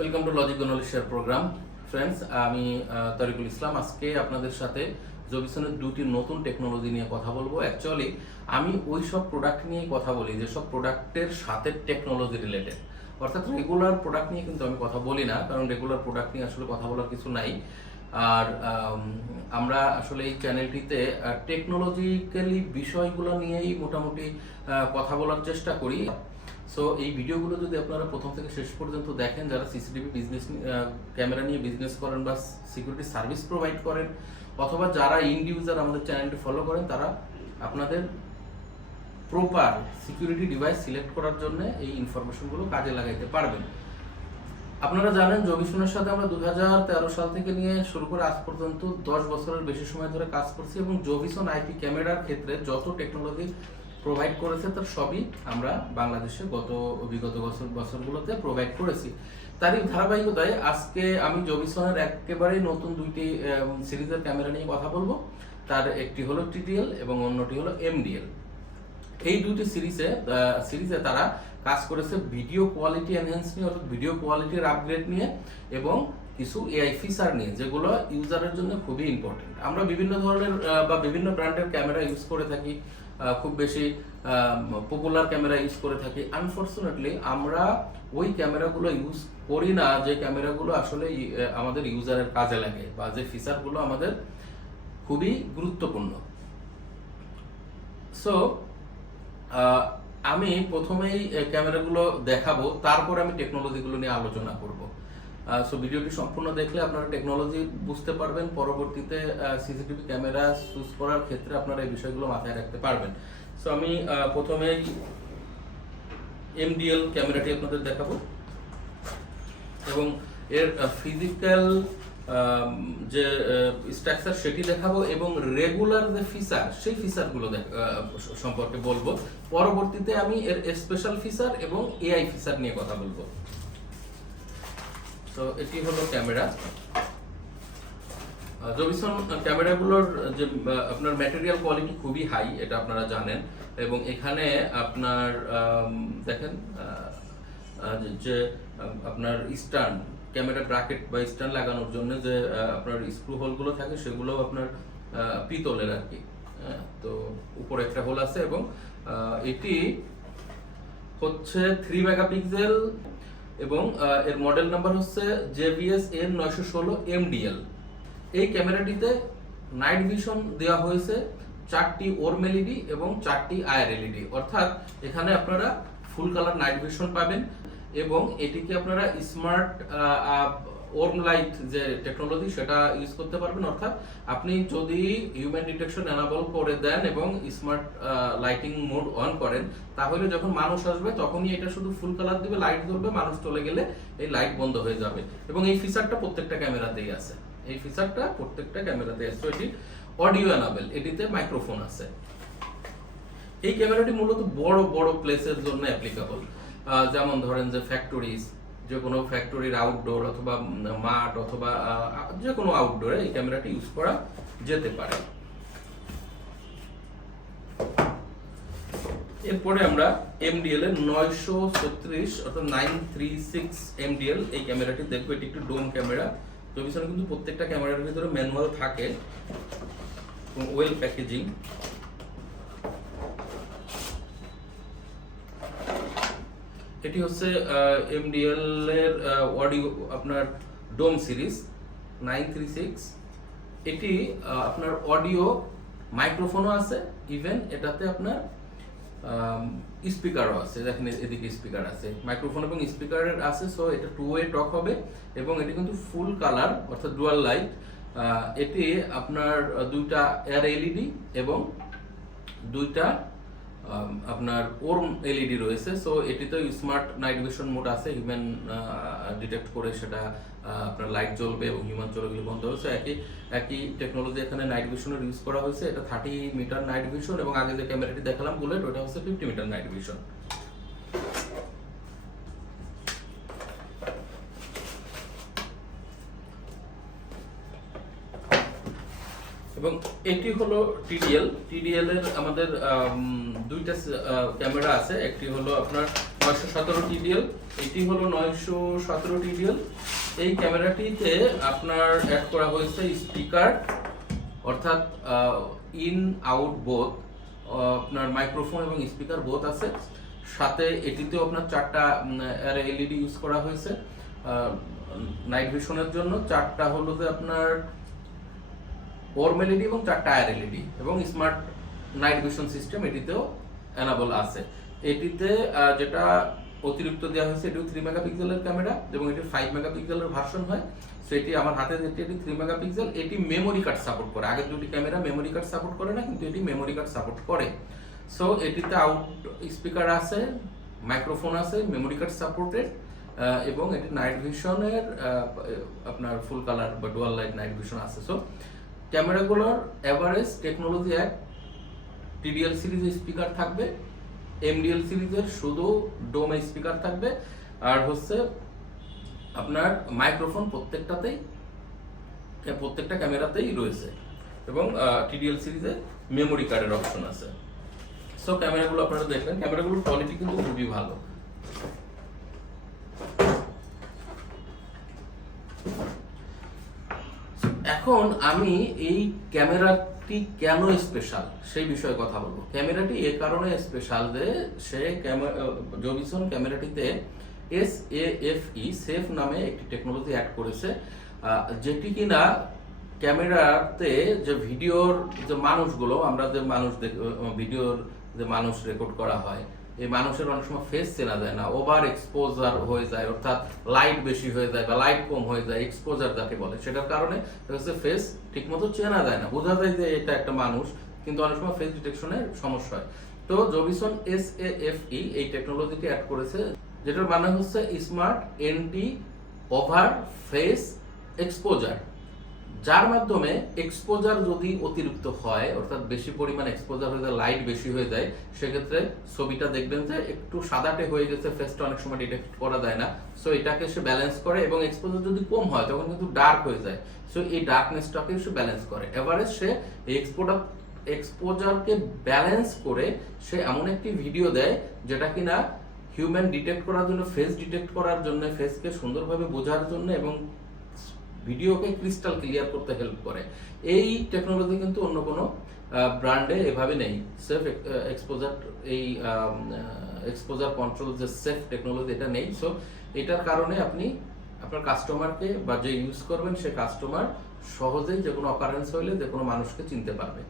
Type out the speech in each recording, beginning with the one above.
Welcome to logic knowledge share programme. Friends, আমি তরিকুল ইসলাম। আজকে আপনাদের সাথে জবিসনের দুটি নতুন টেকনোলজি নিয়ে কথা বলবো। অ্যাকচুয়ালি আমি ওই সব প্রোডাক্ট নিয়েই কথা বলি যেসব প্রোডাক্টের সাথে টেকনোলজি রিলেটেড, অর্থাৎ রেগুলার প্রোডাক্ট নিয়ে কিন্তু আমি কথা বলি না, কারণ রেগুলার প্রোডাক্ট নিয়ে আসলে কথা বলার কিছু নাই। আর আমরা আসলে এই চ্যানেলটিতে টেকনোলজিক্যালি বিষয়গুলো নিয়েই মোটামুটি কথা বলার চেষ্টা করি। সো এই ভিডিওগুলো যদি আপনারা প্রথম থেকে শেষ পর্যন্ত দেখেন, যারা সিসিটিভি বিজনেস ক্যামেরা নিয়ে বিজনেস করেন বা সিকিউরিটি সার্ভিস প্রোভাইড করেন, অথবা যারা ইন্ড ইউজার আমাদের চ্যানেলটি ফলো করেন, তারা আপনাদের প্রপার সিকিউরিটি ডিভাইস সিলেক্ট করার জন্য এই ইনফরমেশনগুলো কাজে লাগাইতে পারবেন। আপনারা জানেন জবিসনের সাথে আমরা 2013 সাল থেকে নিয়ে শুরু করে আজ পর্যন্ত 10 বছরের বেশি সময় ধরে কাজ করছি, এবং জবিসন আইপি ক্যামেরার ক্ষেত্রে যত টেকনোলজি প্রোভাইড করেছে তার সবই আমরা বাংলাদেশে বিগত বছরগুলোতে প্রোভাইড করেছি। তারই ধারাবাহিকতায় আজকে আমি জবিসনের একেবারেই নতুন দুইটি সিরিজের ক্যামেরা নিয়ে কথা বলবো। তার একটি হলো TDL এবং অন্যটি হলো MDL। এই দুটি সিরিজে তারা কাজ করেছে ভিডিও কোয়ালিটি এনহ্যান্স নিয়ে, অর্থাৎ ভিডিও কোয়ালিটির আপগ্রেড নিয়ে, এবং কিছু এআই ফিচার নিয়ে, যেগুলো ইউজারের জন্য খুবই ইম্পর্টেন্ট। আমরা বিভিন্ন ধরনের বা বিভিন্ন ব্র্যান্ডের ক্যামেরা ইউজ করে থাকি, খুব বেশি পপুলার ক্যামেরা ইউজ করে থাকি। আনফরচুনেটলি আমরা ওই ক্যামেরাগুলো ইউজ করি না যে ক্যামেরাগুলো আসলে আমাদের ইউজারের কাজে লাগে, বা যে ফিচারগুলো আমাদের খুবই গুরুত্বপূর্ণ। সো আমি প্রথমেই ক্যামেরাগুলো দেখাবো, তারপর আমি টেকনোলজিগুলো নিয়ে আলোচনা করব। সো ভিডিওটি সম্পূর্ণ দেখলে আপনারা টেকনোলজি বুঝতে পারবেন। পরবর্তীতে সিসিটিভি ক্যামেরা চুজ করার ক্ষেত্রে আপনারা এই বিষয়গুলো মাথায় রাখতে পারবেন। সো আমি প্রথমেই MDL ক্যামেরাটি আপনাদের দেখাবো, এবং এর ফিজিক্যাল যে স্ট্রাকচার সেটি দেখাবো, এবং রেগুলার যে ফিচার সেই ফিচারগুলো সম্পর্কে বলবো। পরবর্তীতে আমি এর স্পেশাল ফিচার এবং এআই ফিচার নিয়ে কথা বলবো। তো এটি হলো ক্যামেরা। জবিসন ক্যামেরাগুলোর যে আপনার ম্যাটেরিয়াল কোয়ালিটি খুবই হাই, এটা আপনারা জানেন। এবং এখানে আপনার দেখেন যে আপনার স্ট্যান্ড, ক্যামেরা ব্র্যাকেট বা স্ট্যান্ড লাগানোর জন্য যে আপনার স্ক্রু হোলগুলো থাকে, সেগুলো আপনার পিতলের আর কি। তো উপরে একটা হোল আছে, এবং এটি হচ্ছে 3 মেগাপিক্সেল, এবং এর মডেল নাম্বার হচ্ছে JVS N916 MDL। এই ক্যামেরাটিতে নাইট ভিশন দেওয়া হয়েছে 4টি ওর্ম এলইডি এবং 4টি আয়ার এলইডি, অর্থাৎ এখানে আপনারা ফুল কালার নাইট ভিশন পাবেন। এবং এটিকে আপনারা স্মার্ট ওর্ম লাইট যে টেকনোলজি সেটা ইউজ করতে পারবেন, অর্থাৎ আপনি যদি হিউম্যান ডিটেকশন এনাবল করে দেন এবং স্মার্ট লাইটিং মোড অন করেন, তাহলে যখন মানুষ আসবে তখনই এটা শুধু ফুল কালার দিবে, লাইট জ্বলবে, মানুষ চলে গেলে এই লাইট বন্ধ হয়ে যাবে। এবং এই ফিচারটা প্রত্যেকটা ক্যামেরাতেই আছে, এটি অডিও এনাবেল, এটিতে মাইক্রোফোন আছে। এই ক্যামেরাটি মূলত বড় বড় প্লেসের জন্য অ্যাপ্লিকেবল, যেমন ধরেন যে ফ্যাক্টরিজ, যে কোনো ফ্যাক্টরির আউটডোর অথবা মাঠ অথবা যে কোনো আউটডোরে এই ক্যামেরাটি ইউজ করা যেতে পারে। এরপরে আমরা MDL এর 936 অর্থাৎ 936 MDL এই ক্যামেরাটি দেখবো। এটি একটি ডোম ক্যামেরা। জবিসনে কিন্তু প্রত্যেকটা ক্যামেরার ভিতরে ম্যানুয়াল থাকে এবং ওয়েল প্যাকেজিং। এটি হচ্ছে MDL এর অডিও আপনার ডোম সিরিজ 936। এটি আপনার অডিও মাইক্রোফোনও আছে, ইভেন এটাতে আপনার স্পিকারও আছে। দেখেন এদিকে স্পিকার আছে, মাইক্রোফোন এবং স্পিকারের আছে। সো এটা 2 ওয়ে টক হবে, এবং এটি কিন্তু ফুল কালার অর্থাৎ ডুয়াল লাইট। এটি আপনার 2টা এয়ার এলইডি এবং 2টা আপনার ওর্ম এলইডি রয়েছে। সো এটিতে স্মার্ট নাইট ভিশন মোড আছে, হিউম্যান ডিটেক্ট করে সেটা আপনার লাইট জ্বলবে এবং হিউম্যান চলে গেলে বন্ধ হয়েছে। একই টেকনোলজি এখানে নাইট ভিশনের ইউজ করা হয়েছে। এটা 30 মিটার নাইট ভিশন, এবং আগে যে ক্যামেরাটি দেখালাম বুলেট, ওটা হচ্ছে 50 মিটার নাইট ভিশন। এবং এটি হলো TDL এর আমাদের দুইটা ক্যামেরা আছে। একটি হলো আপনার 917 TDL এটি হলো 917 TDL। এই ক্যামেরাটিতে আপনার অ্যাড করা হয়েছে স্পিকার, অর্থাৎ ইন আউট বোথ, আপনার মাইক্রোফোন এবং স্পিকার বোথ আছে। সাথে এটিতেও আপনার 4টা এলইডি ইউজ করা হয়েছে নাইট ভিশনের জন্য। 4টা হলো যে আপনার ওরম এলইডি এবং 4টা আয়ার এলইডি, এবং স্মার্ট নাইট ভিশন সিস্টেম এটিতেও এনাবল আছে। এটিতে যেটা অতিরিক্ত দেওয়া হয়েছে, এটিও 3 মেগাপিক্সেলের ক্যামেরা এবং এটি 5 মেগাপিক্সেলের ভার্সন হয়। সো এটি আমার হাতে যেটি, এটি 3 মেগাপিক্সেল। এটি মেমোরি কার্ড সাপোর্ট করে। আগের দুটি ক্যামেরা মেমোরি কার্ড সাপোর্ট করে না, কিন্তু এটি মেমোরি কার্ড সাপোর্ট করে। সো এটিতে আউট স্পিকার আছে, মাইক্রোফোন আছে, মেমোরি কার্ড সাপোর্টেড, এবং এটি নাইট ভিশনের আপনার ফুল কালার বা ডুয়াল লাইট নাইট ভিশন আছে। সো ক্যামেরাগুলোর এভারেজ টেকনোলজি এক। TDL সিরিজের স্পিকার থাকবে, MDL সিরিজের শুধু ডোমে স্পিকার থাকবে, আর হচ্ছে আপনার মাইক্রোফোন প্রত্যেকটা ক্যামেরাতেই রয়েছে, এবং TDL সিরিজে মেমোরি কার্ডের অপশন আছে। সো ক্যামেরাগুলো আপনারা দেখবেন, ক্যামেরাগুলোর কোয়ালিটি কিন্তু খুবই ভালো। এখন আমি এই ক্যামেরাটি কেন স্পেশাল সেই বিষয়ে কথা বলবো। ক্যামেরাটি এ কারণে স্পেশাল যে সে জবিসন ক্যামেরাটিতে SAFE সেফ নামে একটি টেকনোলজি অ্যাড করেছে, যেটি কিনা ক্যামেরাতে যে ভিডিওর যে মানুষগুলো, আমরা যে ভিডিওর যে মানুষ রেকর্ড করা হয়, এই মানুষের অনেক সময় ফেস চেনা যায় না, ওভার এক্সপোজার হয়ে যায়, অর্থাৎ লাইট বেশি হয়ে যায় বা লাইট কম হয়ে যায়, এক্সপোজার যাকে বলে, সেটার কারণে হচ্ছে ফেস ঠিকমতো চেনা যায় না, বোঝা যায় যে এটা একটা মানুষ, কিন্তু অনেক সময় ফেস ডিটেকশনের সমস্যা হয়। তো জবিসন SAFE এই টেকনোলজিটি অ্যাড করেছে, যেটার মানে হচ্ছে smart anti over face exposure, যার মাধ্যমে এক্সপোজার যদি অতিরিক্ত হয়, অর্থাৎ বেশি পরিমাণ এক্সপোজার হয়ে যায়, লাইট বেশি হয়ে যায়, সেক্ষেত্রে ছবিটা দেখবেন যে একটু সাদাটে হয়ে গেছে, ফেসটা অনেক সময় ডিটেক্ট করা যায় না। সো এটাকে সে ব্যালেন্স করে, এবং এক্সপোজার যদি কম হয় তখন কিন্তু ডার্ক হয়ে যায়। সো এই ডার্কনেসটাকে সে ব্যালেন্স করে। এভারেজ সে এক্সপোজারকে ব্যালেন্স করে সে এমন একটি ভিডিও দেয় যেটা কিনা হিউম্যান ডিটেক্ট করার জন্য, ফেস ডিটেক্ট করার জন্য, ফেসকে সুন্দরভাবে বোঝার জন্য, এবং ভিডিওকে ক্রিস্টাল ক্লিয়ার করতে হেল্প করে। এই টেকনোলজি কিন্তু অন্য কোনো ব্র্যান্ডে এভাবে নেই। সেফ এক্সপোজার, এই এক্সপোজার কন্ট্রোল যে সেফ টেকনোলজি, এটা নেই। সো এটার কারণে আপনি আপনার কাস্টমারকে বা যে ইউজ করবেন সে কাস্টমার সহজেই যে কোনো অকারেন্স হইলে যে কোনো মানুষকে চিনতে পারবে।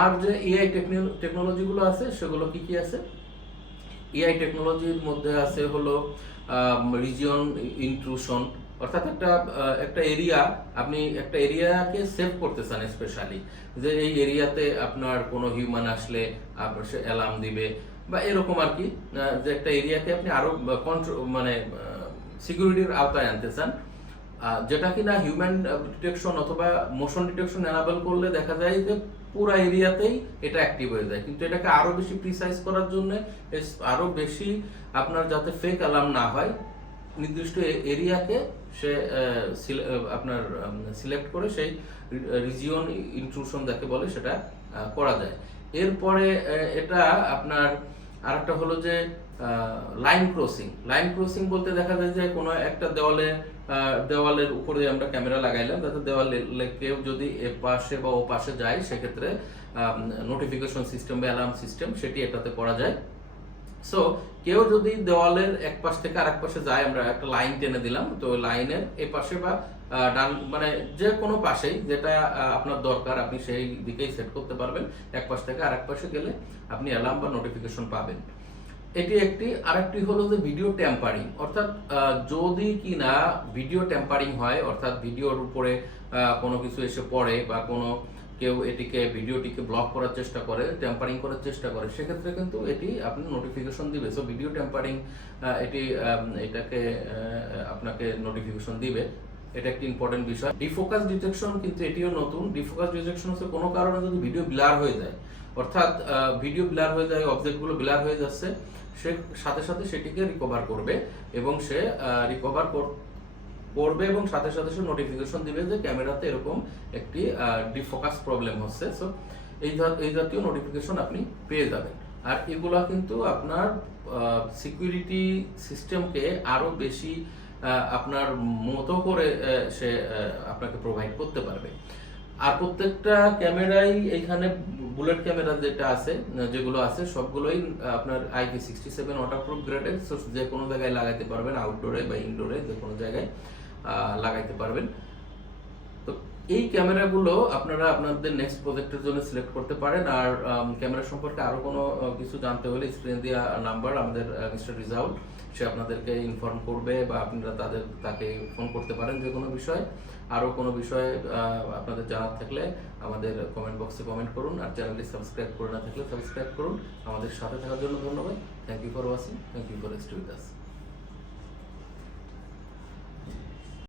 আর যে AI টেকনোলজিগুলো আছে, সেগুলো কি কি আছে? AI টেকনোলজির মধ্যে আছে হলো রিজিয়ন ইন্ট্রুশন, অর্থাৎ একটা এরিয়া, আপনি একটা এরিয়াকে সেভ করতে চান স্পেশালি, যে এই এরিয়াতে আপনার কোনো হিউম্যান আসলে সে অ্যালার্ম দিবে বা এরকম আর কি, যে একটা এরিয়াকে আপনি আরো সিকিউরিটির আওতায় আনতে চান, যেটা কিনা হিউম্যান ডিটেকশন অথবা মোশন ডিটেকশন এনাবল করলে দেখা যায় যে পুরো এরিয়াতেই এটা অ্যাক্টিভ হয়ে যায়। কিন্তু এটাকে আরো বেশি প্রিসাইজ করার জন্য, আরো বেশি আপনার যাতে ফেক অ্যালার্ম না হয়, নির্দিষ্ট এরিয়াকে সে আপনার সিলেক্ট করে সেই রিজিয়ন ইন্ট্রুশন যাকে বলে সেটা করা যায়। এরপরে এটা আপনার আরেকটা হলো যে লাইন ক্রসিং বলতে দেখা যায় যে কোনো একটা দেওয়ালের উপরে আমরা ক্যামেরা লাগাইলাম, যাতে দেওয়ালে কেউ যদি এ পাশে বা ও পাশে যায়, সেক্ষেত্রে নোটিফিকেশন সিস্টেম বা অ্যালার্ম সিস্টেম সেটি এটাতে করা যায়। সো কেউ যদি দেওয়ালের এক পাশ থেকে আরেক পাশে যায়, আমরা একটা লাইন টেনে দিলাম, তো লাইনের এ পাশে বা ডান যে কোনো পাশেই যেটা আপনার দরকার আপনি সেই দিকেই সেট করতে পারবেন। এক পাশ থেকে আরেক পাশে গেলে আপনি অ্যালার্ম বা নোটিফিকেশন পাবেন। এটি আরেকটি হলো যে ভিডিও ট্যাম্পারিং, অর্থাৎ যদি কিনা ভিডিও ট্যাম্পারিং হয়, অর্থাৎ ভিডিওর উপরে কোনো কিছু এসে পড়ে বা কোনো কেউ ভিডিওটিকে ব্লক করার চেষ্টা করে, ট্যাম্পারিং করার চেষ্টা করে, সেক্ষেত্রে কিন্তু এটি আপনি নোটিফিকেশন দিবে। সো ভিডিও ট্যাম্পারিং এটাকে আপনাকে নোটিফিকেশন দিবে। এটা একটি ইম্পর্টেন্ট বিষয়। ডিফোকাস ডিটেকশন কিন্তু এটিও নতুন। ডিফোকাস ডিটেকশন হচ্ছে কোনো কারণে যদি ভিডিও ব্লার হয়ে যায়, অর্থাৎ ভিডিও ব্লার হয়ে যায়, অবজেক্টগুলো ব্লার হয়ে যাচ্ছে, সে সাথে সাথে সেটিকে রিকভার করবে, এবং সে রিকভার করবে এবং সাথে সাথে সে নোটিফিকেশন দিবে যে ক্যামেরাতে এরকম একটি ডিফোকাস প্রবলেম হচ্ছে। সো এই জাতীয় নোটিফিকেশন আপনি পেয়ে যাবেন। আর এগুলা কিন্তু আপনার সিকিউরিটি সিস্টেমকে আরো বেশি আপনার মতো করে সে আপনাকে প্রোভাইড করতে পারবে। আর প্রত্যেকটা ক্যামেরাই এইখানে বুলেট ক্যামেরা যেটা আছে, যেগুলো আছে সবগুলোই আপনার IP67 ওয়াটারপ্রুফ গ্রেডের, যে কোনো জায়গায় লাগাইতে পারবেন, আউটডোরে বা ইনডোরে যে কোনো জায়গায় লাগাইতে পারবেন। তো এই ক্যামেরাগুলো আপনারা আপনাদের নেক্সট প্রজেক্টের জন্য সিলেক্ট করতে পারেন। আর ক্যামেরা সম্পর্কে আরো কোনো কিছু জানতে হলে স্ক্রিনে দেওয়া নাম্বার আমাদের মিস্টার রিজাউল, সে আপনাদেরকে ইনফর্ম করবে, বা আপনারা তাকে ফোন করতে পারেন যে কোনো বিষয়ে। আরও কোনো বিষয়ে আপনাদের জানার থাকলে আমাদের কমেন্ট বক্সে কমেন্ট করুন। আর চ্যানেলটি সাবস্ক্রাইব করে না থাকলে সাবস্ক্রাইব করুন। আমাদের সাথে থাকার জন্য ধন্যবাদ। Thank you for watching, thank you for stay with us.